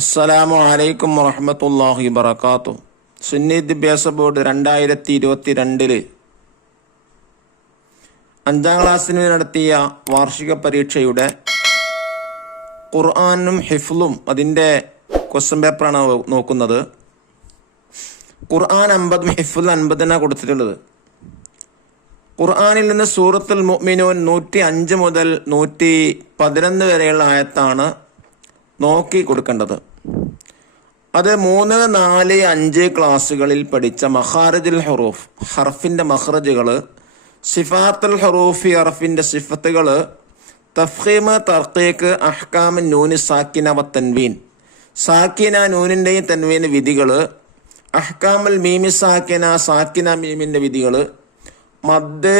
അസ്സലാമു അലൈക്കും വറഹ്മത്തുള്ളാഹി വബറകാതുഹു. സുന്നി വിദ്യാഭ്യാസ ബോർഡ് 2022 5ാം ക്ലാസ്സിന് നടത്തിയ വാർഷിക പരീക്ഷയുടെ ഖുർആനും ഹിഫ്ലും അതിൻ്റെ ക്വസ്റ്റ്യൻ പേപ്പറാണ് നോക്കുന്നത്. ഖുർആൻ 50 ഹിഫ്ൽ 50 കൊടുത്തിട്ടുള്ളത്. ഖുർആനിൽ നിന്ന് സൂറത്തുൽ മുഅ്മിനൂൻ 105 മുതൽ 111 വരെയുള്ള ആയത്താണ് നോക്കി കൊടുക്കേണ്ടത്. അത് 3, 4, 5 ക്ലാസ്സുകളിൽ പഠിച്ച മഖാരിജുൽ ഹുറൂഫ് ഹർഫിൻ്റെ മഖ്റജുകൾ, സിഫാത്തുൽ ഹുറൂഫി ഹർഫിൻ്റെ സിഫത്തുകൾ, തഫ്ഖീമ്, തർഖീഖ്, അഹ്കാമു നൂന് സാക്കിന വ തൻവീൻ, സാക്കിന നൂനിൻ്റെയും തൻവീൻ വിധികൾ, അഹ്കാമുൽ മീമി സാക്കിന, സാക്കിന മീമിൻ്റെ വിധികൾ, മദ്,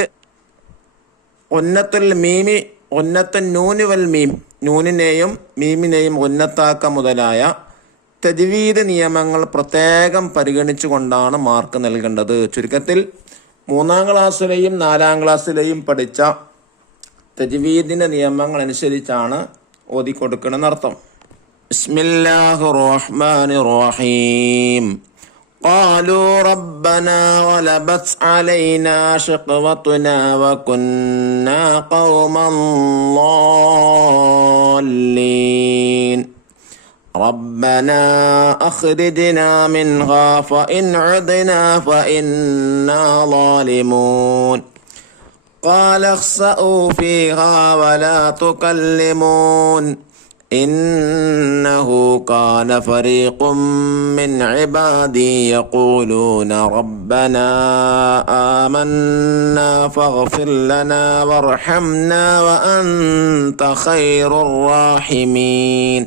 ഉന്നത്തുൽ മീമി, ഉന്നത്തുൻ നൂന് വൽ മീം, നൂനിനെയും മീമിനെയും ഉന്നത്താക്ക മുതലായ തജ്വീദ് നിയമങ്ങൾ പ്രത്യേകം പരിഗണിച്ചുകൊണ്ടാണ് മാർക്ക് നൽകേണ്ടത്. ചുരുക്കത്തിൽ 3ാം ക്ലാസ്സിലെയും 4ാം ക്ലാസ്സിലെയും പഠിച്ച തജ്വീദിൻ്റെ നിയമങ്ങൾ അനുസരിച്ചാണ് ഓതിക്കൊടുക്കണമെന്നർത്ഥം. ബിസ്മില്ലാഹിർ റഹ്മാനിർ റഹീം. قالوا ربنا غلبت علينا شقوتنا وكنا قوما ضالين ربنا أخرجنا منها فإن عدنا فإنا ظالمون قال اخسئوا فيها ولا تكلمون إنه كان فريق من عبادي يقولون ربنا آمنا فاغفر لنا وارحمنا وأنت خير الراحمين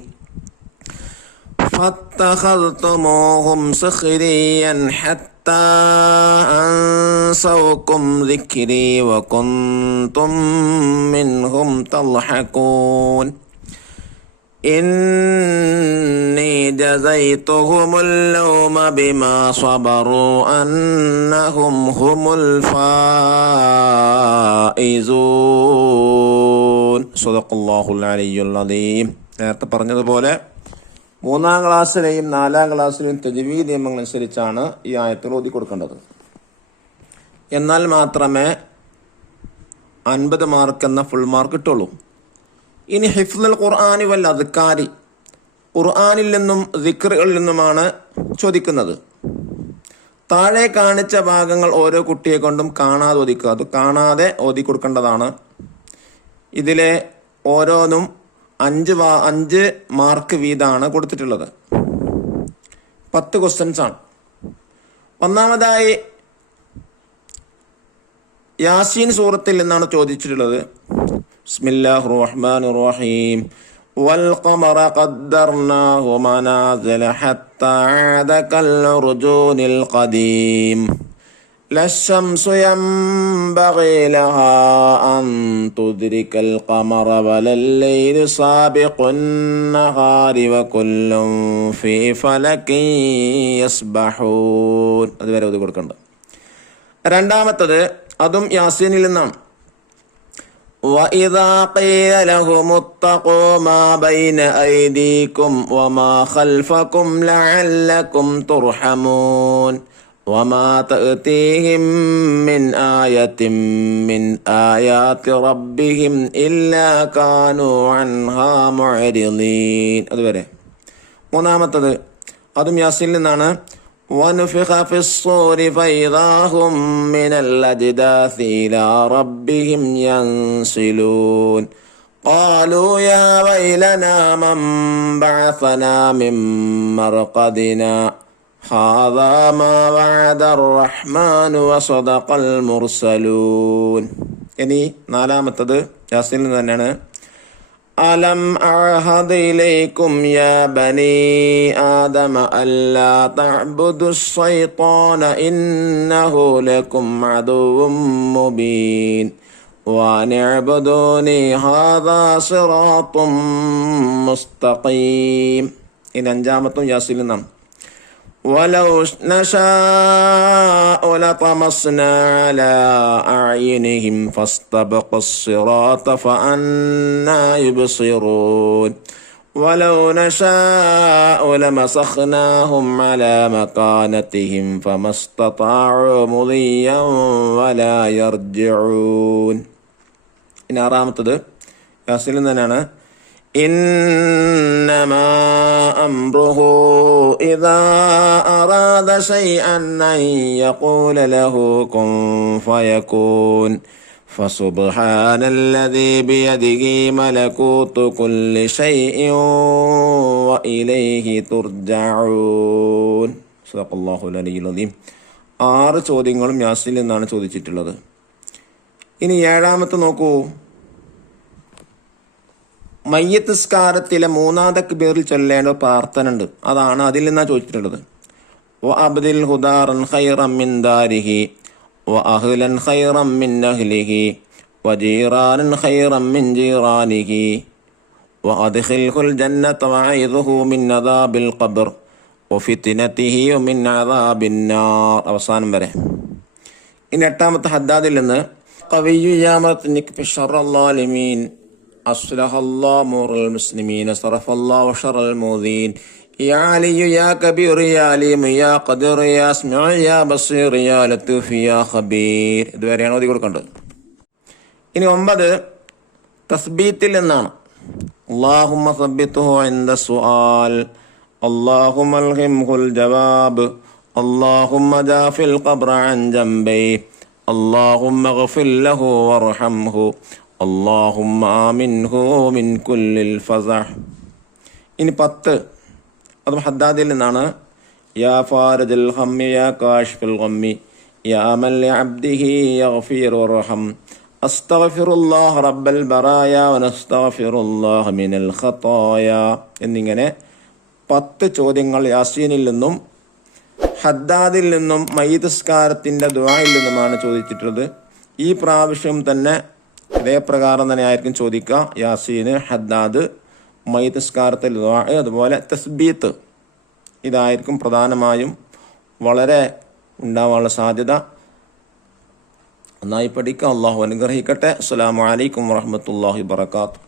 فاتخذتموهم سخريا حتى أنسوكم ذكري وكنتم منهم تضحكون إني جزيتهم اليوم بما صبروا أنهم هم الفائزون صدق الله العلي العظيم. നേരത്തെ പറഞ്ഞതുപോലെ 3ാം ക്ലാസ്സിലെയും 4ാം ക്ലാസ്സിലെയും തജ്വീദ് നിയമങ്ങൾ അനുസരിച്ചാണ് ഈ ആയത്തുകൾ ഓതി കൊടുക്കേണ്ടത്. എന്നാൽ മാത്രമേ 50 മാർക്ക് എന്ന ഫുൾ മാർക്ക് കിട്ടുള്ളൂ. ഇനി ഹിഫ്ലുൽ ഖുർആനി വൽ അദ്കാരി, ഖുർആനിൽ നിന്നും ദിക്റുകളിൽ നിന്നുമാണ് ചോദിക്കുന്നത്. താഴെ കാണിച്ച ഭാഗങ്ങൾ ഓരോ കുട്ടിയെ കൊണ്ടും കാണാതെ ഓതിക്കുക. അത് കാണാതെ ഓതി കൊടുക്കേണ്ടതാണ്. ഇതിലെ ഓരോന്നും 5 മാർക്ക് വീതമാണ് കൊടുത്തിട്ടുള്ളത്. 10 ക്വസ്റ്റ്യൻസ് ആണ്. ഒന്നാമതായി യാസീൻ സൂറത്തിൽ നിന്നാണ് ചോദിച്ചിട്ടുള്ളത്. ബിസ്മില്ലാഹിർ റഹ്മാനിർ റഹീം. വൽ ഖമറ ഖദ്ദർനാഹു മനാസില ഹത്താ ആദ കൽ ഉർജൂനിൽ ഖദീം ലശംസു യംബഗി ലഹാ അൻ തുദ്രികൽ ഖമറ വലൽ ലൈലു സാബിഖുൻ നഹാരി വകുല്ലും ഫീ ഫലകിൻ യസ്ബഹൂൻ. അതുവരെ ഓതി കൊടുക്കണ്ട. രണ്ടാമത്തത് അതും യാസീനിൽ നിന്നാണ്. وَإِذَا قِيلَ لَهُمُ اتَّقُوا مَا بَيْنَ أَيْدِيكُمْ وَمَا خَلْفَكُمْ لَعَلَّكُمْ تُرْحَمُونَ وَمَا تَأْتِيهِمْ مِنْ آيَةٍ مِنْ آيَاتِ رَبِّهِمْ إِلَّا كَانُوا عَنْهَا مُعْرِضِينَ. അതുവരെ. മൂന്നാമത്തത് അതും യാസീനിൽ നിന്നാണ്. ونفخ في الصور فإذا هم من الأجداث إلى ربهم ينسلون قالوا يا ويلنا من بعثنا من مرقدنا هذا ما وعد الرحمن وصدق المرسلون. ഇനി നാലാമത്തത് യാസീനിൽ നിന്ന് തന്നെയാണ്. അലം അഅഹദ് ഇലൈക്കും യാ ബനീ ആദമ അല്ലാ തഅ്ബുദുസ് ശൈത്വാന ഇന്നഹു ലക്കും അദുവ്വും മുബീൻ വഅനിഅ്ബുദൂനി ഹാദാ സിറാത്തും മുസ്തഖീം. ഇനി 5ാമത്തും യാസീനിൽ നിന്നാണ്. ولو نشاء لطمسنا على أعينهم فاستبقوا الصراط فأنى يبصرون ولو نشاء لمسخناهم على مكانتهم فما استطاعوا مضيا ولا يرجعون. ഇനി ആറാമത്തത് യാസീനിൽ തന്നെയാണ്. إنما أمره إذا أراد شيئا أن يقول له كن فيكون فسبحان الذي بيده ملكوت كل شيء وإليه ترجعون. صدق الله العلي العظيم. 6 ചോദ്യങ്ങളും യാസീനിൽ നിന്നാണ് ചോദിച്ചിട്ടുള്ളത്. ഇനി ഏഴാമത്തെ നോക്കൂ. മയ്യത്ത് നിസ്കാരത്തിലെ 3-ാം തക്ബീറിൽ ചൊല്ലേണ്ട പ്രാർത്ഥന ഉണ്ട്. അതാണ് അതിൽ നിന്നാണ് ചോദിച്ചിട്ടുള്ളത്. വ അബ്ദിൽ ഹുദാറൻ ഖൈറൻ മിൻ ദാരിഹി വ അഹ്ലൻ ഖൈറൻ മിൻ അഹ്ലിഹി വ ജീറാനൻ ഖൈറൻ മിൻ ജീറാനിഹി വ അദ്ഖിൽഹുൽ ജന്നത വഅഇദ്ഹു മിൻ അദാബിൽ ഖബ്ർ വ ഫിത്നതിഹി വ മിൻ അദാബിൻ നാർ. അവസാനം വരെ. ഇനി 8-ാമത്തെ ഹദ്ദാദിൽ നിന്ന് ഖവിയ്യു യാ മത്നിക് ബിശറൽ ളാലിമീൻ أصلح الله أمور المسلمين صرف الله شر المؤذين يا علي يا كبير يا عليم يا قدير يا اسمع يا بصير يا لطيف يا خبير. ഇതുവരെയാണ് ഓതി കൊടുക്കേണ്ടത്. ഇനി 9 തസ്ബീത്തിൽ നിന്നാണ്. اللهم ثبته عند السؤال اللهم الهمه الجواب اللهم جاف القبر عن جنبيه اللهم اغفر له وارحمه اللهم آمنه من كل الفزع. ഇനി 10 അതും ഹദ്ദാദിൽ നിന്നാണ്. യാ ഫാരിജൽ ഹമ്മി യാ കാശിഫൽ ഗമ്മി യാ മൻ ലിഅബ്ദിഹി യഗ്ഫിർ വർഹം അസ്തഗ്ഫിറുല്ലാഹ റബ്ബൽ ബറായ വനസ്തഗ്ഫിറുല്ലാഹ മിനൽ ഖതായ എന്നിങ്ങനെ 10 ചോദ്യങ്ങൾ യാസീനിൽ നിന്നും ഹദ്ദാദിൽ നിന്നും മയ്യിത്ത് നിസ്കാരത്തിൻ്റെ ദുആയിൽ നിന്നുമാണ് ചോദിച്ചിട്ടുള്ളത്. ഈ പ്രാവശ്യം തന്നെ ഇതേ പ്രകാരം തന്നെ ആയിരിക്കും ചോദിക്കുക. യാസീന്, ഹദ്ദാദ്, മയ്യിത്ത് നിസ്കാരത്തിൽ ദുആ, അതുപോലെ തസ്ബീത്ത്. ഇതായിരിക്കും പ്രധാനമായും വളരെ ഉണ്ടാവാനുള്ള സാധ്യത. നന്നായി പഠിക്കുക. അള്ളാഹു അനുഗ്രഹിക്കട്ടെ. അസ്സലാമു അലൈക്കും വറഹ്മത്തുള്ളാഹി വബറകാതുഹു.